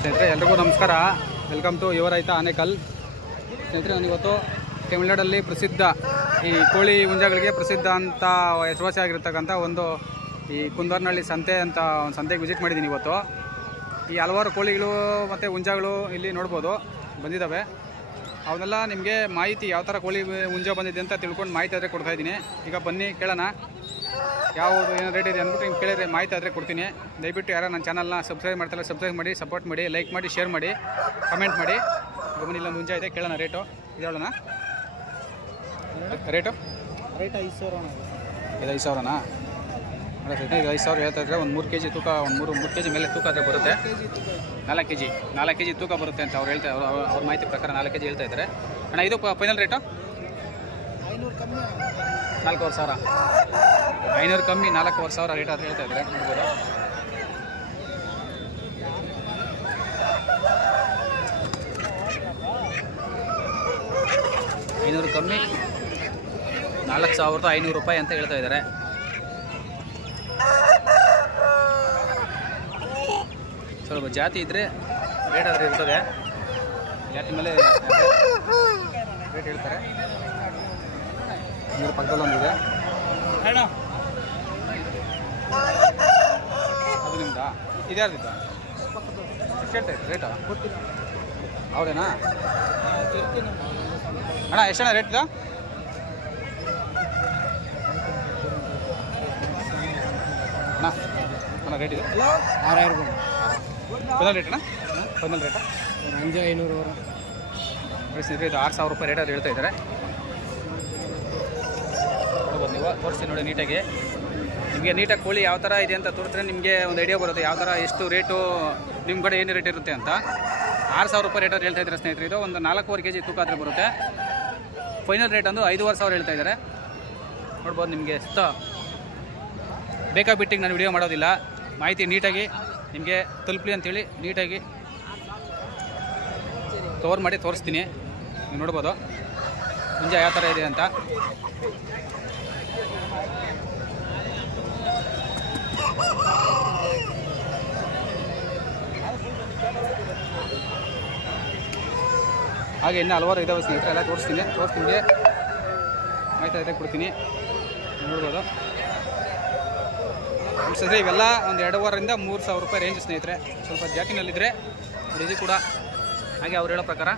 ಸ್ನೇಹಿತರೆ ಎಲ್ರಿಗೂ ನಮಸ್ಕಾರ. ವೆಲ್ಕಮ್ ಟು ಯುವ ರೈತ ಆನೇಕಲ್. ಸ್ನೇಹಿತರೆ ನಾನಿವತ್ತು ತಮಿಳುನಾಡಲ್ಲಿ ಪ್ರಸಿದ್ಧ ಈ ಕೋಳಿ ಹುಂಜಗಳಿಗೆ ಪ್ರಸಿದ್ಧ ಅಂತ ಹೆಸರುವಾಸಿಯಾಗಿರ್ತಕ್ಕಂಥ ಒಂದು ಈ ಕುಂದರ್ನಹಳ್ಳಿ ಸಂತೆ ಅಂತ ಒಂದು ಸಂತೆಗೆ ವಿಸಿಟ್ ಮಾಡಿದ್ದೀನಿ. ಇವತ್ತು ಈ ಹಲವಾರು ಕೋಳಿಗಳು ಮತ್ತು ಹುಂಜಗಳು ಇಲ್ಲಿ ನೋಡ್ಬೋದು ಬಂದಿದ್ದಾವೆ. ಅವನ್ನೆಲ್ಲ ನಿಮಗೆ ಮಾಹಿತಿ ಯಾವ ಥರ ಕೋಳಿ ಹುಂಜ ಬಂದಿದೆ ಅಂತ ತಿಳ್ಕೊಂಡು ಮಾಹಿತಿ ಆದರೆ ಕೊಡ್ತಾಯಿದ್ದೀನಿ. ಈಗ ಬನ್ನಿ ಕೇಳೋಣ ಯಾವುದು ಏನು ರೇಟ್ ಇದೆ ಅಂದ್ಬಿಟ್ಟು ನಿಮ್ಗೆ ಕೇಳಿದ್ರೆ ಮಾಹಿತಿ ಆದರೆ ಕೊಡ್ತೀನಿ. ದಯವಿಟ್ಟು ಯಾರು ನನ್ನ ಚಾನಲ್ನ ಸಬ್ಸ್ಕ್ರೈಬ್ ಮಾಡ್ತಾಯಿಲ್ಲ ಸಬ್ಸ್ಕ್ರೈಬ್ ಮಾಡಿ, ಸಪೋರ್ಟ್ ಮಾಡಿ, ಲೈಕ್ ಮಾಡಿ, ಶೇರ್ ಮಾಡಿ, ಕಮೆಂಟ್ ಮಾಡಿ. ಬನ್ನಿ ಇಲ್ಲೊಂದು ಹುಂಜ ಇದೆ, ಕೇಳೋಣ ರೇಟು. ಇದು ಹೇಳೋಣ ರೇಟು. ರೇಟ್ 5,000. ಇದು 5,000ನಾ? ಇದು 5,000 ಹೇಳ್ತಾ ಇದ್ರೆ ಒಂದು 3 kg ತೂಕ, ಒಂದು 3 kg ಮೇಲೆ ತೂಕ ಆದರೆ ಬರುತ್ತೆ. 4 kg ತೂಕ ಬರುತ್ತೆ ಅಂತ ಅವ್ರು ಹೇಳ್ತಾರೆ. ಅವ್ರ ಮಾಹಿತಿ ಪ್ರಕಾರ 4 kg ಹೇಳ್ತಾ ಇದ್ದಾರೆ. ಅಣ್ಣ ಇದು ಫೈನಲ್ ರೇಟು 500 ಕಮ್ಮಿ, 4,500. 500 ಕಮ್ಮಿ 4,500 ರೇಟ್ ಆದರೆ ಹೇಳ್ತಾ ಇದ್ದಾರೆ. ನೋಡ್ಬೋದು. $500 ಕಮ್ಮಿ 4,500 ರೂಪಾಯಿ ಅಂತ ಹೇಳ್ತಾ ಇದ್ದಾರೆ. ಸ್ವಲ್ಪ ಜಾತಿ ಇದ್ದರೆ ರೇಟ್ ಆದರೆ ಇರ್ತದೆ. ಜಾತಿ ಮೇಲೆ ರೇಟ್ ಹೇಳ್ತಾರೆ. ಇದ್ರ ಪಕ್ಕದಲ್ಲೊಂದಿದೆ, ಅದು ನಿಮ್ದಾ? ಇದ್ಯಾರ್ದಿದ್ದ? ಎಷ್ಟು ಹೇಳ್ತಾ ಇತ್ತು ರೇಟು? ಹೌದೇನಾ ಅಣ್ಣ? ಎಷ್ಟಣ್ಣ ರೇಟ್ ಇದೆ? ಅಣ್ಣ ಅಣ್ಣ ರೇಟ್ ಇದೆ 6,000. ಫೈನಲ್ ರೇಟ್ ಅಣ್ಣ? ಫೈನಲ್ ರೇಟಾ? 5,500. ಸ್ನೇಹಿತರೆ ಇದು 6,000 ರೂಪಾಯಿ ರೇಟ್ ಅವ್ರು ಹೇಳ್ತಾ ಇದ್ದಾರೆ. ನೋಡ್ಬೋದು ನೀವು. ತೋರಿಸ್ತೀನಿ ನೋಡಿ ನೀಟಾಗಿ. ನಿಮಗೆ ನೀಟಾಗಿ ಕೋಳಿ ಯಾವ ಥರ ಇದೆ ಅಂತ ತೋರಿಸಿದ್ರೆ ನಿಮಗೆ ಒಂದು ಐಡಿಯಾ ಬರುತ್ತೆ ಯಾವ ಥರ ಎಷ್ಟು ರೇಟು ನಿಮ್ಮ ಕಡೆ ಏನು ರೇಟ್ ಇರುತ್ತೆ ಅಂತ. 6,000 ರೂಪಾಯಿ ರೇಟ್ ಅವ್ರು ಹೇಳ್ತಾ ಇದ್ದಾರೆ ಸ್ನೇಹಿತರೆ. ಇದು ಒಂದು 4.5 kg ತೂಕ ಆದರೆ ಬರುತ್ತೆ. ಫೈನಲ್ ರೇಟ್ ಅಂದು 5,500 ಹೇಳ್ತಾ ಇದ್ದಾರೆ. ನೋಡ್ಬೋದು. ನಿಮಗೆ ಬೇಕಾಬಿಟ್ಟಿಗೆ ನಾನು ವಿಡಿಯೋ ಮಾಡೋದಿಲ್ಲ, ಮಾಹಿತಿ ನೀಟಾಗಿ ನಿಮಗೆ ತಲುಪಲಿ ಅಂತೇಳಿ ನೀಟಾಗಿ ಕವರ್ ಮಾಡಿ ತೋರಿಸ್ತೀನಿ. ನೀವು ನೋಡ್ಬೋದು ಹುಂಜ ಯಾವ ಥರ ಇದೆ ಅಂತ. ಹಾಗೆ ಇನ್ನೂ ಹಲವಾರು ಇದಾವೆ ಸ್ನೇಹಿತರೆ, ಎಲ್ಲ ತೋರಿಸ್ತೀನಿ ಮಾಹಿತಿ ಆದರೆ ಕೊಡ್ತೀನಿ. ನೋಡ್ಬೋದು ಸ್ನೇಹಿತರೆ. ಇವೆಲ್ಲ ಒಂದು 2,500ರಿಂದ 3,000 ರೂಪಾಯಿ ರೇಂಜ್ ಸ್ನೇಹಿತರೆ. ಸ್ವಲ್ಪ ಜಾತಿನಲ್ಲಿದ್ದರೆ ಇದು ಕೂಡ ಹಾಗೆ ಅವ್ರು ಹೇಳೋ ಪ್ರಕಾರ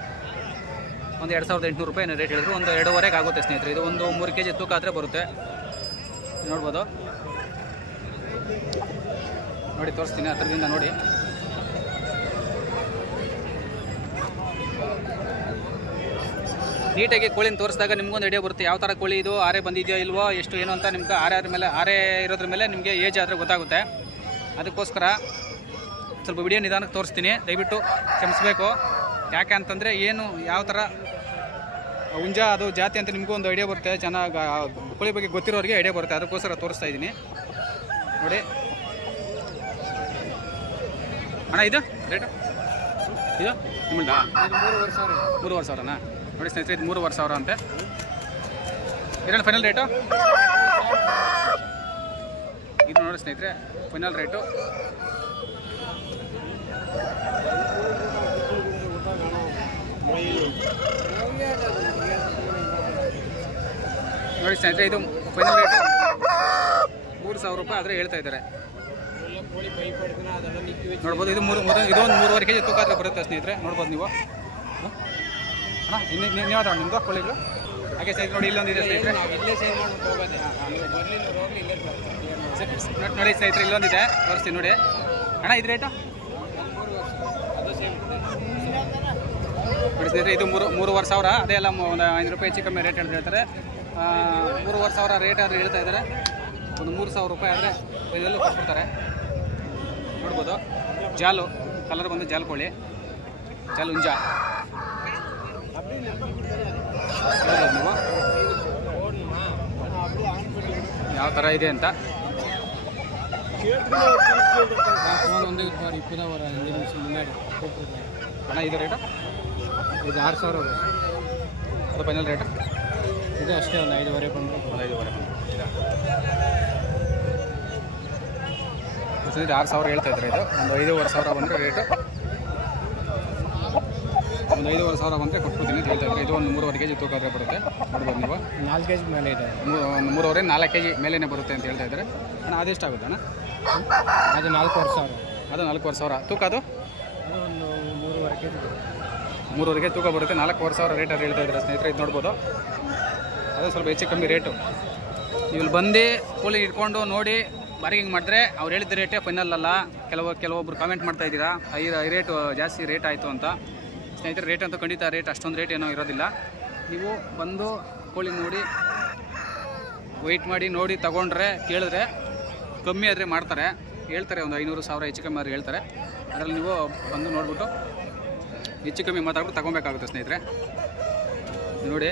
ಒಂದು 2,800 ರೂಪಾಯಿ ರೇಟ್ ಹೇಳಿದ್ರು. ಒಂದು 2,500 ಆಗುತ್ತೆ ಸ್ನೇಹಿತರೆ. ಇದು ಒಂದು 3 kg ತೂಕ ಆದರೆ ಬರುತ್ತೆ. ನೋಡ್ಬೋದು ನೋಡಿ, ತೋರಿಸ್ತೀನಿ ಹತ್ರದಿಂದ ನೋಡಿ. ನೀಟಾಗಿ ಕೋಳಿನ ತೋರಿಸಿದಾಗ ನಿಮ್ಗೊಂದು ಐಡಿಯಾ ಬರುತ್ತೆ ಯಾವ ಥರ ಕೋಳಿ ಇದು, ಆರೆ ಬಂದಿದೆಯೋ ಇಲ್ವೋ, ಎಷ್ಟು ಏನು ಅಂತ ನಿಮ್ಗೆ ಆರೆ ಇರೋದ್ರ ಮೇಲೆ ನಿಮಗೆ ಏಜ್ ಆದರೆ ಗೊತ್ತಾಗುತ್ತೆ. ಅದಕ್ಕೋಸ್ಕರ ಸ್ವಲ್ಪ ವಿಡಿಯೋ ನಿಧಾನಕ್ಕೆ ತೋರಿಸ್ತೀನಿ, ದಯವಿಟ್ಟು ಕ್ಷಮಿಸಬೇಕು. ಯಾಕೆ ಅಂತಂದರೆ ಏನು ಯಾವ ಥರ ಹುಂಜ ಅದು ಜಾತಿ ಅಂತ ನಿಮಗೂ ಒಂದು ಐಡಿಯಾ ಬರುತ್ತೆ. ಚೆನ್ನಾಗಿ ಕೋಳಿ ಬಗ್ಗೆ ಗೊತ್ತಿರೋರಿಗೆ ಐಡಿಯಾ ಬರುತ್ತೆ. ಅದಕ್ಕೋಸ್ಕರ ತೋರಿಸ್ತಾ ಇದ್ದೀನಿ ನೋಡಿ. ಅಣ್ಣ ಇದು ರೇಟು ಇದು ನಿಮ್ಮಲ್ದಾ? 3,500ನಾ? ನೋಡಿ ಸ್ನೇಹಿತರೆ ಇದು 3,500 ಅಂತೆ. ಇದರಲ್ಲಿ ಫೈನಲ್ ರೇಟು ಇದು ನೋಡಿ ಸ್ನೇಹಿತರೆ. ಫೈನಲ್ ರೇಟು ನೋಡಿ ಸ್ನೇಹಿತರೆ. ಇದು ಫೈನಲ್ ರೇಟು 3,000 ರೂಪಾಯಿ ಆದರೆ ಹೇಳ್ತಾ ಇದ್ದಾರೆ. ನೋಡ್ಬೋದು. ಇದು ಇದೊಂದು 3.5 kg ತೂಕ ಆದರೆ ಬರುತ್ತೆ ಸ್ನೇಹಿತರೆ. ನೋಡ್ಬೋದು ನೀವು. ಅಣ್ಣ ನೀವು ಯಾವ್ದು ನಿಮ್ಮದು ಕೋಳಿಗಳು? ಹಾಗೆ ಸ್ನೇಹಿತರೆ ನೋಡಿ ಇಲ್ಲೊಂದಿದೆ ಸ್ನೇಹಿತರೆ. ನೋಡಿ ಸ್ನೇಹಿತರೆ ಇಲ್ಲೊಂದಿದೆ, ತೋರಿಸ್ತೀನಿ ನೋಡಿ. ಅಣ್ಣ ಇದು ರೇಟು ನೋಡಿ ಸ್ನೇಹಿತರೆ. ಇದು 3,500. ಅದೇ ಎಲ್ಲ ಒಂದು 500 ರೂಪಾಯಿ ಹೆಚ್ಚು ಕಮ್ಮಿ ರೇಟ್ ಹೇಳ್ತಾರೆ. 3,500 ರೇಟ್ ಆದರೆ ಹೇಳ್ತಾ ಇದ್ದಾರೆ. ಒಂದು 3,000 ರೂಪಾಯಿ ಆದರೆ ಇದೆಲ್ಲೂ ಕೊಟ್ಬಿಡ್ತಾರೆ. ನೋಡ್ಬೋದು. ಜಾಲು ಕಲರ್ ಬಂದು ಜಾಲು ಕೋಳಿ, ಜಾಲು ಹುಂಜ. ನೀವು ಯಾವ ಥರ ಇದೆ ಅಂತ. ಅಣ್ಣ ಇದು ರೇಟು? ಇದು 6,000. ಅದು ಫೈನಲ್ ರೇಟು? ಇದು ಅಷ್ಟೇ ಒಂದು 5,500 ಬಂದು. 5,500 6,000 ಹೇಳ್ತಾ ಇದ್ದಾರೆ. ಇದು ಒಂದು 5,500 ಬಂದರೆ ರೇಟು. ಒಂದು 5,500 ಬಂದರೆ ಕೊಟ್ಬಿಡ್ತೀನಿ ಅಂತ ಹೇಳ್ತಾ ಇದ್ದಾರೆ. ಇದು ಒಂದು 3.5 kg ತೂಕ ಆದರೆ ಬರುತ್ತೆ, ನೋಡ್ಬೋದು ನೀವು. 4 kg ಮೇಲೆ ಇದೆ. ಒಂದು 3.5-4 kg ಮೇಲೇ ಬರುತ್ತೆ ಅಂತ ಹೇಳ್ತಾ ಇದ್ದಾರೆ. ಅಣ್ಣ ಅದೆಷ್ಟಾಗುತ್ತೆ ಅಣ್ಣ? ಅದು 4,500. ಅದು 4,500 ತೂಕ. ಅದು ಒಂದು 3.5 kg. 3.5 kg ತೂಕ ಬರುತ್ತೆ. 4,500 ರೇಟ್ ಅದು ಹೇಳ್ತಾ ಇದ್ದಾರೆ ಸ್ನೇಹಿತರೆ. ಇದು ನೋಡ್ಬೋದು, ಅದು ಸ್ವಲ್ಪ ಹೆಚ್ಚು ಕಮ್ಮಿ ರೇಟು. ನೀವು ಇಲ್ಲಿ ಬಂದು ಕೋಳಿ ಇಟ್ಕೊಂಡು ನೋಡಿ ಬಾರ್ಗಿಂಗ್ ಮಾಡಿದ್ರೆ ಅವ್ರು ಹೇಳಿದ ರೇಟೇ ಫೈನಲ್ ಅಲ್ಲ. ಕೆಲವೊಬ್ರು ಕಾಮೆಂಟ್ ಮಾಡ್ತಾ ಇದ್ದೀರಾ ಐ ರೇಟು ಜಾಸ್ತಿ ರೇಟ್ ಆಯಿತು ಅಂತ. ಸ್ನೇಹಿತರೆ ರೇಟ್ ಅಂತೂ ಖಂಡಿತ ರೇಟ್ ಅಷ್ಟೊಂದು ರೇಟ್ ಏನೋ ಇರೋದಿಲ್ಲ. ನೀವು ಬಂದು ಕೋಳಿ ನೋಡಿ ವೆಯ್ಟ್ ಮಾಡಿ ನೋಡಿ ತಗೊಂಡ್ರೆ ಕೇಳಿದ್ರೆ ಕಮ್ಮಿ ಆದರೆ ಮಾಡ್ತಾರೆ, ಹೇಳ್ತಾರೆ. ಒಂದು 500,000 ಹೆಚ್ಚು ಕಮ್ಮಿ ಆದರೆ ಹೇಳ್ತಾರೆ. ಅದರಲ್ಲಿ ನೀವು ಬಂದು ನೋಡಿಬಿಟ್ಟು ಹೆಚ್ಚು ಕಮ್ಮಿ ಮಾತಾಡ್ಬಿಟ್ಟು ತಗೊಬೇಕಾಗುತ್ತೆ ಸ್ನೇಹಿತರೆ. ನೋಡಿ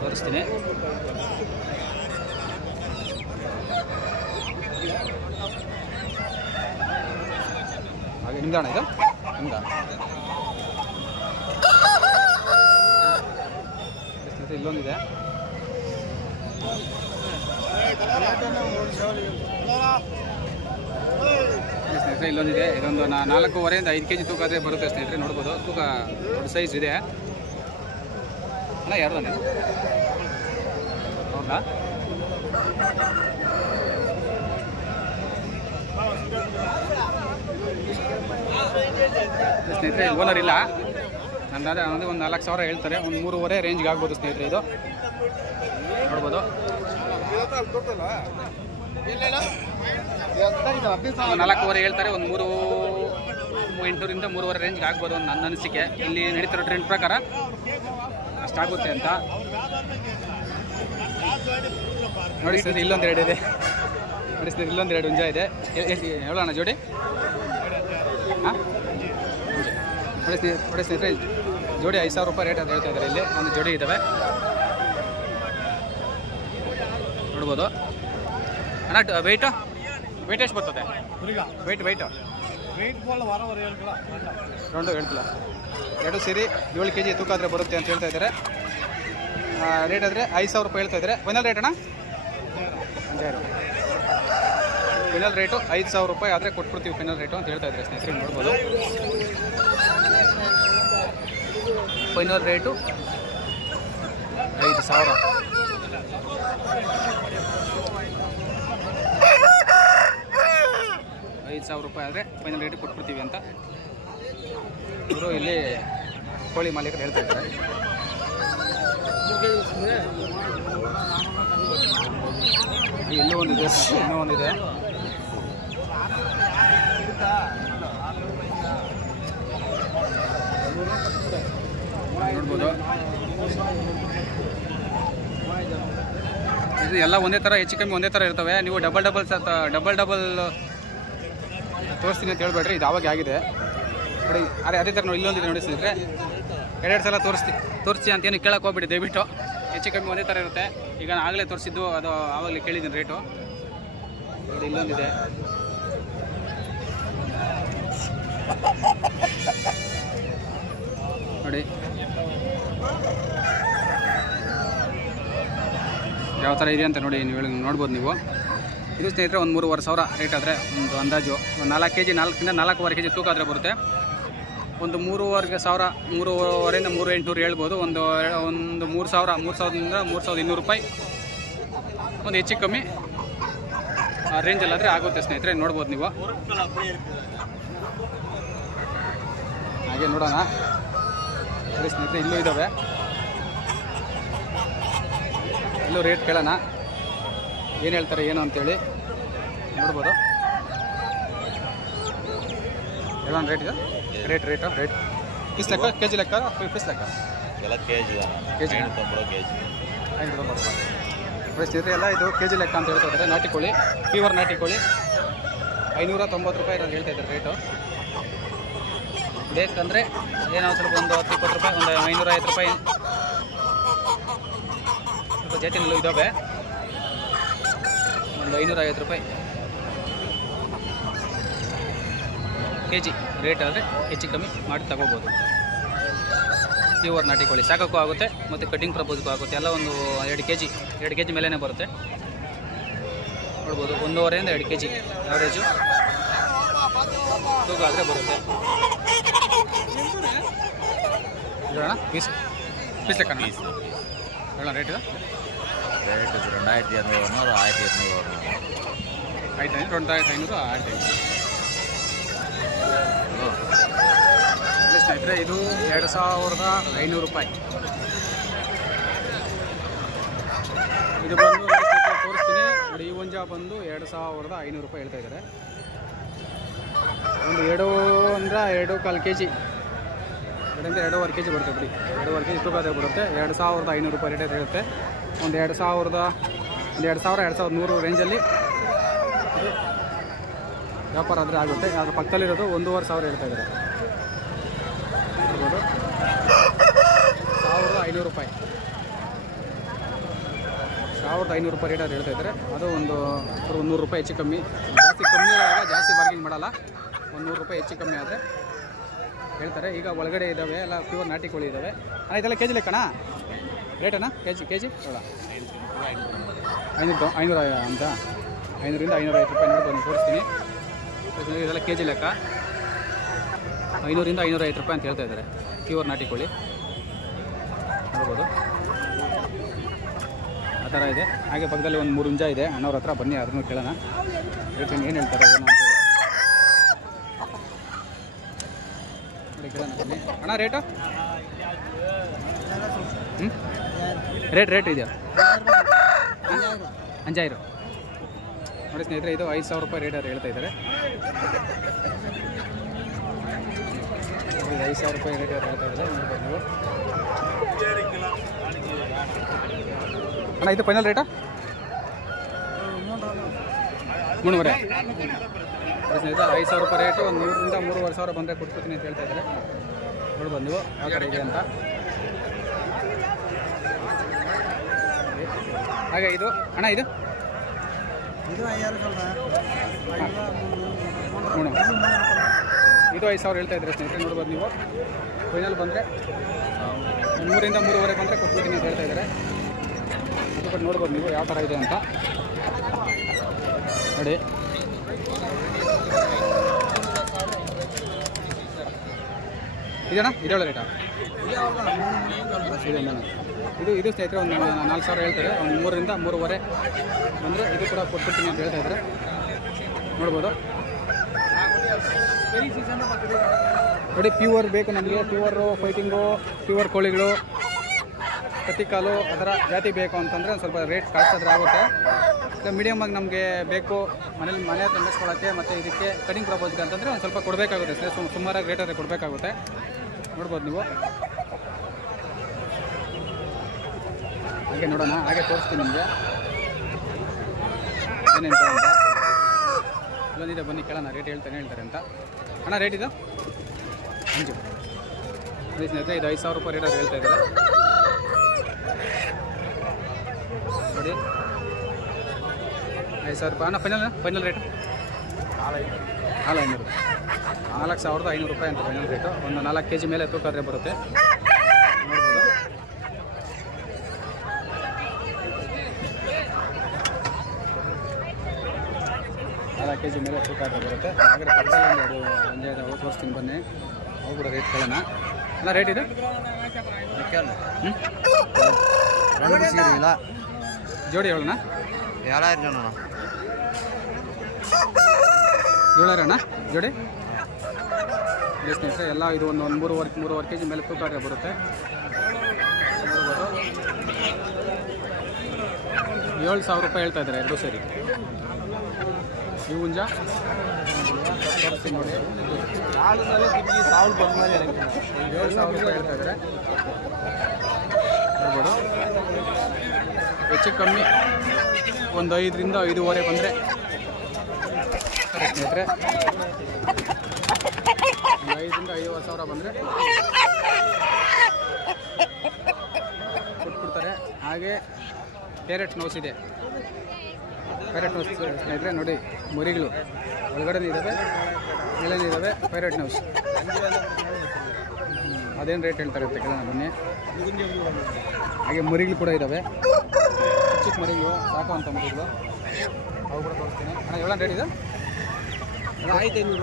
ತೋರಿಸ್ತೀನಿ. ಹಾಗೆ ನಿಮ್ದು ಅಣ್ಣ, ಇದು ನಿಮ್ದು ಇಲ್ಲೊಂದಿದೆ. ಸ್ನೇಹಿತರೆ ಇಲ್ಲೊಂದಿದೆ. ಇದೊಂದು 4.5 5 kg ತೂಕ ಆದರೆ ಬರುತ್ತೆ ಸ್ನೇಹಿತರೆ. ನೋಡ್ಬೋದು ತೂಕ ದೊಡ್ಡ ಸೈಜ್ ಇದೆ ಅಣ್ಣ. ಯಾರ್ದಾನೆ ಹೌದಾ? ಸ್ನೇಹಿತರೆ ಓನರ್ ಇಲ್ಲ, ನಂದಾದ್ರೆ ಒಂದು 4,000 ಹೇಳ್ತಾರೆ. ಒಂದು 3.5 ರೇಂಜ್ಗೆ ಆಗ್ಬೋದು ಸ್ನೇಹಿತರೆ. ಇದು ನೋಡ್ಬೋದು 4.5 ಹೇಳ್ತಾರೆ. ಒಂದು 3,800ರಿಂದ 3.5 ರೇಂಜ್ಗೆ ಆಗ್ಬೋದು ಒಂದು ನನ್ನ ಅನಿಸಿಕೆ. ಇಲ್ಲಿ ನಡೀತಿರೋ ಟ್ರೆಂಡ್ ಪ್ರಕಾರ ಅಷ್ಟಾಗುತ್ತೆ ಅಂತ ನೋಡಿ ಸ್ನೇಹಿತರೆ. ಇಲ್ಲೊಂದು ಎರಡು ಇದೆ ನೋಡಿ ಸ್ನೇಹಿತರೆ, ಇಲ್ಲೊಂದು 2 ಹುಂಜ ಇದೆ. ಹೇಳೋಣ ಜೋಡಿ ಹಾಂ ನೋಡಿ ಸ್ನೇಹಿತರೆ, ಜೋಡಿ 5,000 ರೂಪಾಯಿ ರೇಟ್ ಅಂತ ಹೇಳ್ತಾ ಇದ್ದಾರೆ. ಇಲ್ಲಿ ಒಂದು ಜೋಡಿ ಇದ್ದಾವೆ ನೋಡ್ಬೋದು. ಅಣ್ಣ ವೆಯ್ಟ್ ಎಷ್ಟು ಬರ್ತದೆ? ವೆಯ್ಟ್ ರೌಂಡು ಹೇಳ್ತಿಲ್ಲ. 2 ಸೇರಿ 7 kg ತೂಕ ಆದರೆ ಬರುತ್ತೆ ಅಂತ ಹೇಳ್ತಾ ಇದ್ದಾರೆ. ರೇಟ್ ಆದರೆ 5,000 ರೂಪಾಯಿ ಹೇಳ್ತಾ ಇದ್ದಾರೆ. ಫೈನಲ್ ರೇಟ್ ಅಣ್ಣ? ಫೈನಲ್ ರೇಟು 5,000 ರೂಪಾಯಿ ಆದರೆ ಕೊಟ್ಬಿಡ್ತೀವಿ ಫೈನಲ್ ರೇಟು ಅಂತ ಹೇಳ್ತಾ ಇದ್ದಾರೆ ಸ್ನೇಹಿತರೆ. ನೋಡ್ಬೋದು ಫೈನಲ್ ರೇಟು 5,000. ₹5,000 ಆದರೆ ಫೈನಲ್ ರೇಟ್ ಕೊಟ್ಬಿಡ್ತೀವಿ ಅಂತ ಇವರು ಇಲ್ಲಿ ಕೋಳಿ ಮಾಲೀಕರು ಹೇಳ್ತಾ ಇದ್ದಾರೆ. ಇನ್ನೂ ಒಂದಿದೆ ನೋಡ್ಬೋದು. ಇದು ಎಲ್ಲ ಒಂದೇ ಥರ, ಹೆಚ್ಚು ಕಮ್ಮಿ ಒಂದೇ ಥರ ಇರ್ತವೆ. ನೀವು ಡಬಲ್ ತೋರಿಸ್ತೀನಿ ಅಂತ ಹೇಳ್ಬೇಡ್ರಿ, ಇದು ಆವಾಗ ಆಗಿದೆ ನೋಡಿ. ಅದೇ ಥರ ನೋಡಿ ಇಲ್ಲೊಂದಿದೆ ನೋಡಿ ಸ್ನೇಹಿತರೆ. 2 ಸಲ ತೋರಿಸಿ ಅಂತೇನು ಕೇಳಕ್ಕೆ ಹೋಗ್ಬಿಡಿ ದಯವಿಟ್ಟು. ಹೆಚ್ಚು ಕಮ್ಮಿ ಒಂದೇ ಥರ ಇರುತ್ತೆ. ಈಗ ನಾನು ಆಗಲೇ ತೋರಿಸಿದ್ದು ಅದು ಆವಾಗಲೇ ಕೇಳಿದ್ದೀನಿ ರೇಟು. ನೋಡಿ ಇಲ್ಲೊಂದಿದೆ ನೋಡಿ ಯಾವ ಥರ ಇದೆ ಅಂತ ನೋಡಿ. ನೀವು ನೋಡ್ಬೋದು ನೀವು. ಇದು ಸ್ನೇಹಿತರೆ ಒಂದು 3,500 ರೇಟ್ ಆದರೆ ಒಂದು ಅಂದಾಜು ಒಂದು 4 kg 4ರಿಂದ 4.5 kg ತೂಕ ಆದರೆ ಬರುತ್ತೆ. ಒಂದು 3,500 3,500ರಿಂದ 3,800 ಹೇಳ್ಬೋದು. ಒಂದು 3,000ರಿಂದ 3,200 ರೂಪಾಯಿ ಒಂದು ಹೆಚ್ಚು ಕಮ್ಮಿ ರೇಂಜಲ್ಲಾದರೆ ಆಗುತ್ತೆ ಸ್ನೇಹಿತರೆ. ನೋಡ್ಬೋದು ನೀವು. ಹಾಗೆ ನೋಡೋಣ ಸರಿ ಸ್ನೇಹಿತರೆ. ಇಲ್ಲೂ ಇದ್ದಾವೆ, ಇಲ್ಲೂ ರೇಟ್ ಕೇಳೋಣ ಏನು ಹೇಳ್ತಾರೆ ಏನು ಅಂತೇಳಿ. ನೋಡ್ಬೋದು ಹೇಳೋಣ ರೇಟ್ ಇದೆ. ರೇಟು ಪೀಸ್ ಲೆಕ್ಕ, ಕೆ ಜಿ ಲೆಕ್ಕ, ಪೀಸ್ ಲೆಕ್ಕ ಕೆಜಿ 590 ಸ್ನೇಹಿತರೆ. ಎಲ್ಲ ಇದು ಕೆ ಜಿ ಲೆಕ್ಕ ಅಂತ ಹೇಳ್ತಾ ಇದ್ದಾರೆ. ನಾಟಿ ಕೋಳಿ, ಪ್ಯೂರ್ ನಾಟಿ ಕೋಳಿ 590 ರೂಪಾಯಿ ಇರೋದು ಹೇಳ್ತಾ ಇದ್ದಾರೆ ರೇಟು. ಬೇಕಂದರೆ ಏನೋ ಸ್ವಲ್ಪ ಒಂದು 10-20 ರೂಪಾಯಿ, ಒಂದು 550 ರೂಪಾಯಿ ಸ್ವಲ್ಪ ಜಾತಿನಲ್ಲೂ ಇದ್ದಾವೆ. ಒಂದು 550 ರೂಪಾಯಿ ಕೆ ಜಿ ರೇಟ್ ಆದರೆ ಹೆಚ್ಚು ಕಮ್ಮಿ ಮಾಡಿ ತಗೋಬೋದು. ಪ್ಯೂರ್ ನಾಟಿ ಕೋಳಿ ಸಾಕೋಕ್ಕೂ ಆಗುತ್ತೆ ಮತ್ತು ಕಟಿಂಗ್ ಪ್ರಪೋಸ್ಗೂ ಆಗುತ್ತೆ. ಎಲ್ಲ ಒಂದು 2 kg ಮೇಲೇ ಬರುತ್ತೆ. ನೋಡ್ಬೋದು 1.5 2 kg ಅವರೇಜು ತೂಕ ಆದರೆ ಬರುತ್ತೆ. ಹೇಳೋಣ ಪೀಸ್ ಲೆಕ್ಕ ಹೇಳೋಣ ರೇಟ್ ಇದು ರೇಟ್ 2200 1200 ಆಯ್ತು 2500 1500 ಸ್ನೇಹಿತರೆ ಇದು 2500 ರೂಪಾಯಿ. ಇದು ಬಂದು ತೋರಿಸ್ತೀನಿ ನೋಡಿ. ಈ ಹುಂಜ ಬಂದು 2500 ರೂಪಾಯಿ ಹೇಳ್ತಾ ಇದ್ದಾರೆ. ಒಂದು 2 ಅಂದರೆ 2.25 kg 2.5 kg ಬರುತ್ತೆ ಬಿಡಿ. 2.5 kg ತೂಕ ಬರುತ್ತೆ. 2500 ರೂಪಾಯಿ ರೇಟ್ ಇರುತ್ತೆ. ಒಂದು 2000 2100 ರೇಂಜಲ್ಲಿ ಇದು ವ್ಯಾಪಾರ ಆದರೆ ಆಗುತ್ತೆ. ಅದ್ರ ಪಕ್ಕದಲ್ಲಿರೋದು 1500 ಹೇಳ್ತಾ ಇದ್ದಾರೆ. ನೋಡ್ಬೋದು 1500 ರೂಪಾಯಿ 1500 ರೂಪಾಯಿ ರೇಟ್ ಹೇಳ್ತಾ ಇದ್ದಾರೆ. ಅದು ಒಂದು 100 ರೂಪಾಯಿ ಹೆಚ್ಚು ಕಮ್ಮಿ. ಜಾಸ್ತಿ ಕಮ್ಮಿ ಆದಾಗ ಜಾಸ್ತಿ ಬಾರ್ಗಿಂಗ್ ಮಾಡಲ್ಲ. 100 ರೂಪಾಯಿ ಹೆಚ್ಚು ಕಮ್ಮಿ ಆದರೆ ಹೇಳ್ತಾರೆ. ಈಗ ಒಳಗಡೆ ಇದ್ದಾವೆ ಎಲ್ಲ ಪ್ಯೂರ್ ನಾಟಿ ಕೋಳಿ ಇದ್ದಾವೆ. ಇದೆಲ್ಲ ಕೆ ಜಿ ಲೆಕ್ಕಣ ರೇಟಣ್ಣ ಕೆ ಜಿ ಹೇಳ 500 ಅಂತ 500ರಿಂದ 550 ರೂಪಾಯಿ ನೋಡ್ಬೋದು ತೋರಿಸ್ತೀನಿ. ಇದೆಲ್ಲ ಕೆ ಜಿ ಲೆಕ್ಕ 500ರಿಂದ 550 ರೂಪಾಯಿ ಅಂತ ಹೇಳ್ತಾ ಇದ್ದಾರೆ. ಪ್ಯೂರ್ ನಾಟಿ ಕೋಳಿ ನೋಡ್ಬೋದು ಆ ಥರ ಇದೆ. ಹಾಗೆ ಪಕ್ಕದಲ್ಲಿ ಒಂದು 3 ಹುಂಜ ಇದೆ. ಅಣ್ಣವ್ರ ಹತ್ರ ಬನ್ನಿ ಅದನ್ನು ಕೇಳೋಣ. ರೇಟ್ ಏನು ಹೇಳ್ತಾರೆ ಅದನ್ನು ಅಂತೇಳಿ ಕೇಳೋಣ ಬನ್ನಿ. ಅಣ್ಣ ರೇಟು ರೇಟ್ ಇದೆಯಾ 5000 ನೋಡಿ ಸ್ನೇಹಿತರೆ. ಇದು 5000 ರೂಪಾಯಿ ರೇಟ್ ಅವ್ರು ಹೇಳ್ತಾ ಇದ್ದಾರೆ. 5000 ರೂಪಾಯಿ ರೇಟ್ ಅವ್ರು ಹೇಳ್ತಾ ಇದ್ದಾರೆ. ನೋಡ್ಬೋದು ನೀವು. ಅಣ್ಣ ಇದು ಫೈನಲ್ ರೇಟಾ 3.5 ಸ್ನೇಹಿತರೆ. 5000 ರೂಪಾಯಿ ರೇಟು. ಒಂದು 3ರಿಂದ 3,500 ಬಂದರೆ ಕೊಟ್ಬಿಡ್ತೀನಿ ಅಂತ ಹೇಳ್ತಾ ಇದ್ದಾರೆ. ನೋಡ್ಬೋದು ನೀವು ಯಾವ ಥರ ಇದೆ ಅಂತ. ಹಾಗೆ ಇದು ಅಣ್ಣ ಇದು ಇದು 5000 ಹೇಳ್ತಾ ಇದ್ದಾರೆ ಸ್ನೇಹಿತರೆ. ನೋಡ್ಬೋದು ನೀವು. ಫೈನಲ್ ಬಂದರೆ 3ರಿಂದ 3.5 ಬಂದರೆ ಕೊಟ್ಬಿಡ್ತೀನಿ ಅಂತ ಹೇಳ್ತಾ ಇದ್ದಾರೆ. ಅದು ಬಟ್ ನೋಡ್ಬೋದು ನೀವು ಯಾವ ಥರ ಇದೆ ಅಂತ ನೋಡಿ. ಇದಣ್ಣ ಇದೊಳ್ಳೆ ರೇಟಾ ಇದು ಸ್ನೇಹಿತರೆ ಒಂದು 4000 ಹೇಳ್ತಾರೆ. ಒಂದು 3ರಿಂದ 3.5 ಬಂದರೆ ಇದು ಕೂಡ ಕೊಟ್ಬಿಡ್ತೀನಿ ಅಂತ ಹೇಳ್ತಾ ಇದ್ದಾರೆ. ನೋಡ್ಬೋದು ನೋಡಿ. ಪ್ಯೂರ್ ಬೇಕು ನಮಗೆ. ಪ್ಯೂರು ಫೈಟಿಂಗು ಪ್ಯೂರ್ ಕೋಳಿಗಳು ಕತ್ತಿಕಾಲು ಅದರ ಜಾತಿ ಬೇಕು ಅಂತಂದರೆ ಒಂದು ಸ್ವಲ್ಪ ರೇಟ್ ಕಾಸ್ಟ್ ಆದರೆ ಆಗುತ್ತೆ. ಇಲ್ಲ ಮೀಡಿಯಮಾಗಿ ನಮಗೆ ಬೇಕು ಮನೆ ಹತ್ರ ನಡೆಸ್ಕೊಳ್ಳೋಕ್ಕೆ ಮತ್ತು ಇದಕ್ಕೆ ಕಟಿಂಗ್ ಪ್ರಪೋಸ್ಗೆ ಅಂತಂದರೆ ಒಂದು ಸ್ವಲ್ಪ ಕೊಡಬೇಕಾಗುತ್ತೆ. ಸುಮಾರಾಗಿ ರೇಟ್ ಆದರೆ ಕೊಡಬೇಕಾಗುತ್ತೆ. ನೋಡ್ಬೋದು ನೀವು. ಹಾಗೆ ನೋಡೋಣ. ಹಾಗೆ ತೋರಿಸ್ತೀನಿ ನಿಮಗೆ ಏನೇಂತ ಅಂತ. ಇಲ್ಲೊಂದಿದೆ ಬನ್ನಿ ಕೇಳೋಣ ರೇಟ್ ಹೇಳ್ತಾರೆ ಅಂತ. ಅಣ್ಣ ರೇಟ್ ಇದು 5 ಸ್ನೇಹಿತರೆ. ಇದು 5000 ರೂಪಾಯಿ ರೇಟ್ ಅವ್ರು ಹೇಳ್ತಾ ಇದ್ದಾರೆ ನೋಡಿ. 5000 ರೂಪಾಯಿ ಅಣ್ಣ ಫೈನಲ್ ರೇಟು 4500 ರೂಪಾಯಿ ಅಂತ ಫೈನಲ್ ರೇಟು. ಒಂದು 4 kg ಮೇಲೆ ತೂಕ ಆದರೆ ಬರುತ್ತೆ. ನೋಡ್ಬೋದು 4 kg ಮೇಲೆ ತೂಕ ಆದರೆ ಬರುತ್ತೆ. ಹಾಗೆ ಪಕ್ಕದಲ್ಲಿ ಒಂದು ತೋರಿಸ್ತೀನಿ ಬನ್ನಿ. ಅವು ಕೂಡ ರೇಟ್ ಕೇಳೋಣ. ಅಲ್ಲ ರೇಟ್ ಇದು ಜೋಡಿ ಹೇಳೋಣ 7000 ಅಣ್ಣ ಜೋಡಿ. ಸ್ನೇಹಿತರೆ ಎಲ್ಲ ಇದು ಒಂದು 3.5 kg ಮೇಲೆ ತೂಕ ಬರುತ್ತೆ. ನೋಡ್ಬೋದು 7000 ರೂಪಾಯಿ ಹೇಳ್ತಾ ಇದ್ದಾರೆ 2 ಸೇರಿ. ಈ ಹುಂಜ ತೋರಿಸ್ತೀನಿ ನೋಡಿ. 7000 ರೂಪಾಯಿ ಹೇಳ್ತಾ ಇದ್ದಾರೆ. ನೋಡ್ಬೋದು ಹೆಚ್ಚು ಕಮ್ಮಿ ಒಂದು 5ರಿಂದ 5.5 ಬಂದರೆ ಸ್ನೇಹಿತರೆ. 5ರಿಂದ 50,000 ಬಂದರೆ ಕೊಟ್ಬಿಡ್ತಾರೆ. ಹಾಗೆ ಪ್ಯಾರೆಟ್ ನೋಸ್ ಇದೆ. ಪ್ಯಾರೆಟ್ ನೋಸ್ ಸ್ನೇಹಿತರೆ ನೋಡಿ. ಮರಿಗಳು ಒಳಗಡೆ ಇದ್ದಾವೆ, ಮೇಲೇ ಇದ್ದಾವೆ. ಪ್ಯಾರೆಟ್ ನೋಸ್ ಅದೇನು ರೇಟ್ ಹೇಳ್ತಾರೆ ಅಂತ ಕೇಳೋಣ ಬನ್ನಿ. ಹಾಗೆ ಮರಿಗಳು ಕೂಡ ಇದ್ದಾವೆ. ಚಿಕ್ಕ ಮರಿಗಳು ಸಾಕುವಂಥ ಮರಿಗಳು ಅವು ಕೂಡ ತೋರಿಸ್ತೀನಿ ಅಣ್ಣ. ಎவ்வளೋ ರೇಟ್ ಇದೆ? 1500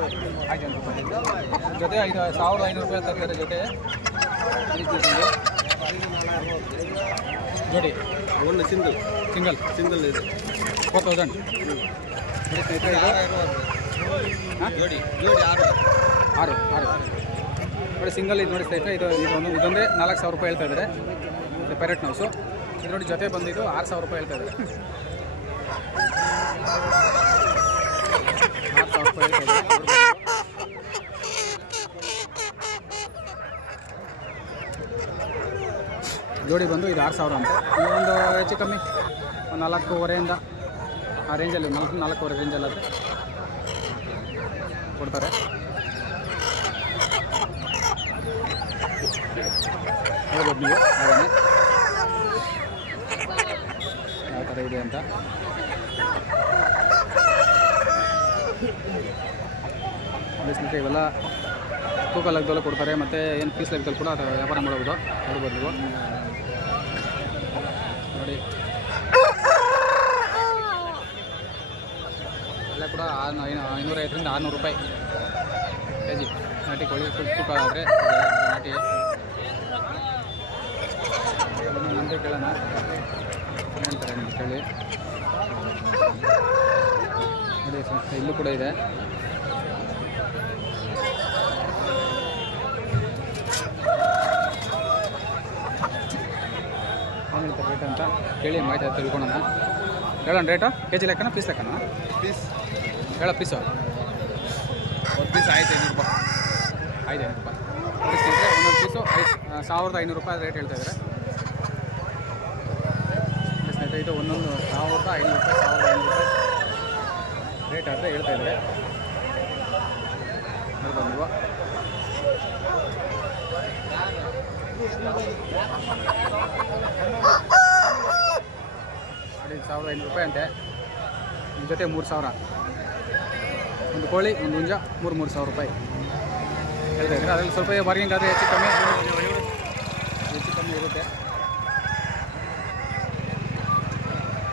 500 ರೂಪಾಯಿ ಜೊತೆ 1500 ರೂಪಾಯಿ ತರ್ತಾರೆ ಜೊತೆ ಜೋಡಿ ಒಂದು ಸಿಂಗಲ್ ಇದೆ 4000 ಸ್ನೇಹಿತರೆ. ಜೋಡಿ 6 ನೋಡಿ ಸಿಂಗಲ್ ಇದು ನೋಡಿ ಸ್ನೇಹಿತರೆ. ಇದೊಂದೇ 4000 ರೂಪಾಯಿ ಹೇಳ್ತಾ ಇದ್ದಾರೆ. ಇದು ಪ್ಯಾರೆಟ್ ನೌಸು. ಇದು ನೋಡಿ ಜೊತೆ ಬಂದಿದ್ದು 6000 ರೂಪಾಯಿ ಹೇಳ್ತಾ ಇದ್ದಾರೆ. 6000 ರೂಪಾಯಿ ಹೇಳ್ತಾ ಇದ್ದಾರೆ. ಜೋಡಿ ಬಂದು ಇದು 6000 ಅಂತ. ಒಂದು ಹೆಚ್ಚು ಕಮ್ಮಿ ಒಂದು 4.5 ಆ ರೇಂಜಲ್ಲಿ 4.5 ರೇಂಜಲ್ಲಿ ಆದರೆ ಕೊಡ್ತಾರೆ. ನೋಡ್ಬೋದು ನೀವು ಹಾಗೇ ಯಾವ ಥರ ಇದೆ ಅಂತ. ಸ್ನೇಹಿತರೆ ಇವೆಲ್ಲ ತೂಕ ಲೆಕ್ಕದಲ್ಲೂ ಕೊಡ್ತಾರೆ ಮತ್ತು ಏನು ಪೀಸ್ ಲೆಕ್ಕದಲ್ಲಿ ಕೂಡ ವ್ಯಾಪಾರ ಮಾಡ್ಬೋದು. ನೋಡ್ಬೋದು ನೀವು ನೋಡಿ. ಎಲ್ಲ ಕೂಡ 550ರಿಂದ 600 ರೂಪಾಯಿ ಕೆ ಜಿ ನಾಟಿ ಕೋಳಿ ತೂಕ ಆದರೆ ನಾಟಿ. ನಂತರ ಕೇಳೋಣ ಹೇಳ್ತಾರೆ ನಿಮ್ಗೆ ಕೇಳಿ. ನೋಡಿ ಇಲ್ಲೂ ಕೂಡ ಇದೆ. ಏನು ಹೇಳ್ತಾರೆ ರೇಟ್ ಅಂತ ಕೇಳಿ ಮಾಹಿತಿ ತಿಳ್ಕೊಳ್ಳೋಣ. ಹೇಳೋಣ ರೇಟು ಕೆ ಜಿ ಲೆಕ್ಕನ ಪೀಸ್ ಲೆಕ್ಕನ? ಪೀಸ್ ಹೇಳೋ ಪೀಸು ಒಂದು ಪೀಸ್ 1500 ರೂಪಾಯಿ. 500 ರೂಪಾಯಿ ಸ್ನೇಹಿತರೆ. ಒಂದೊಂದು ಪೀಸು 1500 ರೂಪಾಯಿ ರೇಟ್ ಹೇಳ್ತಾ ಇದ್ದಾರೆ ಸ್ನೇಹಿತರೆ. ಇದು ಒಂದೊಂದು 1500 ರೂಪಾಯಿ 1500 ರೂಪಾಯಿ ರೇಟ್ ಆದರೆ ಹೇಳ್ತಾ ಇದ್ದಾರೆ. ನೋಡ್ಬೋದು ನೀವು. ನೋಡಿ 1500 ರೂಪಾಯಿ ಅಂತೆ. ನಿಮ್ಮ ಜೊತೆ 3000 ಒಂದು ಕೋಳಿ ಒಂದು ಹುಂಜ 3000 ರೂಪಾಯಿ ಹೇಳ್ತಾ ಇದ್ದಾರೆ. ಅದರಲ್ಲಿ ಸ್ವಲ್ಪ ಬಾರ್ಗಿಂಗ್ ಆದರೆ ಹೆಚ್ಚು ಕಮ್ಮಿ ಇರುತ್ತೆ.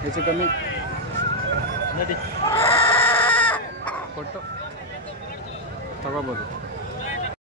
ಹೆಚ್ಚು ಕಮ್ಮಿ ಕೊಟ್ಟು ತಗೋಬೋದು.